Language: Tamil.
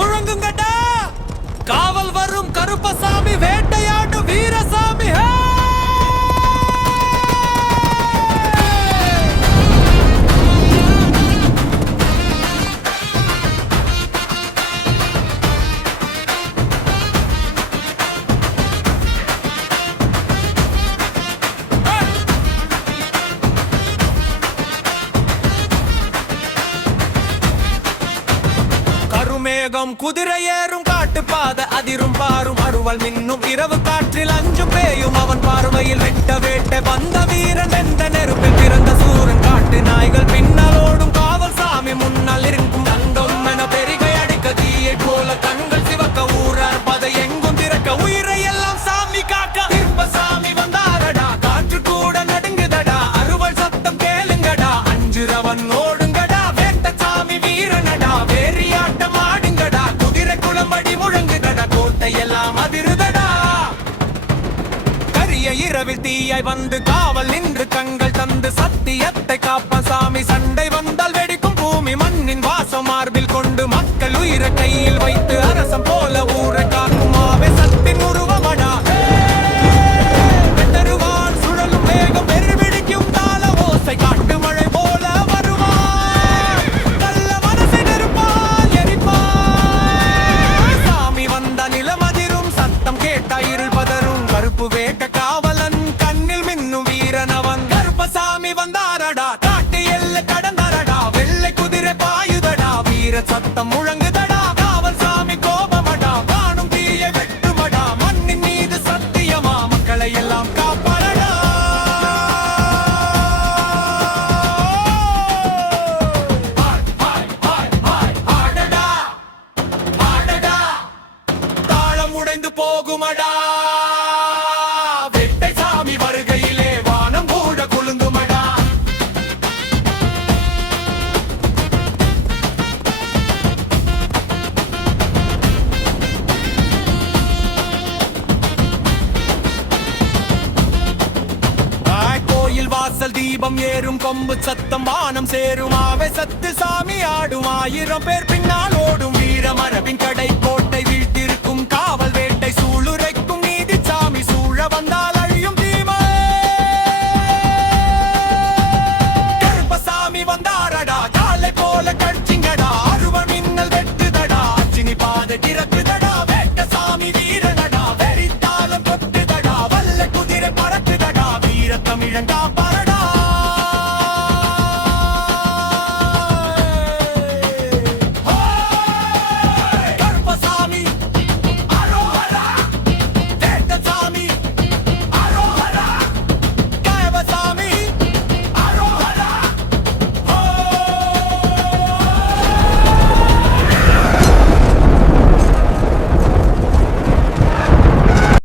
முழங்குங்கடா காவல் வரும் கருப்பசாமி வேட்டையாடும் வீரசாமி மேகம் குதிரை ஏறும் காட்டு பாத அதிரும் பாரும் அருவல் மின்னும் இரவு காற்றில் அஞ்சும் பேயும் அவன் பார்வையில் வெட்ட வேட்ட வந்த வீரன் எந்த நெருப்பில் பிறந்த சூரன் காட்டு நாய்கள் பின்னாலோடும் காவல் சாமி முன்னால் இருக்கும் தங்கம் என பெருகை அடிக்க தீயை போல கண்கள் சிவக்க ஊரார் பதை எங்கும் திறக்க உயிரை எல்லாம் சாமி காக்க திரும்ப சாமி வந்தாரடா காற்று கூட நடுங்குதடா அருவல் சத்தம் கேளுங்கடா அஞ்சுரவன் ஓடுங்கடா வேட்ட சாமி வீரனடா வேறியாட்டம் இரவில் தீயாய் வந்து காவல் நின்று கண்கள் தந்து சத்தியத்தை காப்ப சாமி சண்டை வந்தால் வெடிக்கும் பூமி மண்ணின் வாசம் மார்பில் கொண்டு மக்கள் உயிரை கையில் வைத்து அரசம் போல ஊரை காக்கும் ஆவேசத்தின் உருவமடா வெட்டருவான் சுழலும் வேகம் பெருவிடிக்கும் தாள ஓசை காட்டு மழை போல வருவான் நல்ல மனசை நெருப்பால் எரிப்பான் சாமி வந்த நிலமதிரும் சத்தம் கேட்ட இருள் பதரும் கருப்பு வேட்ட சத்தம் முழங்குதடா காவல் சாமி கோபமடா காணும் தீயை வெட்டுமடா மண்ணின் மீது சத்தியமா மக்களை எல்லாம் காப்பாடா ஆடடா ஆடடா தாளம் உடைந்து போகுமடா வெட்டை சாமி வருகையிலே வானம் கூட குலுங்குமடா வாசல் தீபம் ஏறும் கொம்பு சத்தம் வானம் சேரும் ஆவேசத்து சாமி ஆடும் 1000 பேர் பின்னால் ஓடும் வீர மரபின் கடை கோட்டை வீழ்த்திருக்கும் காவல்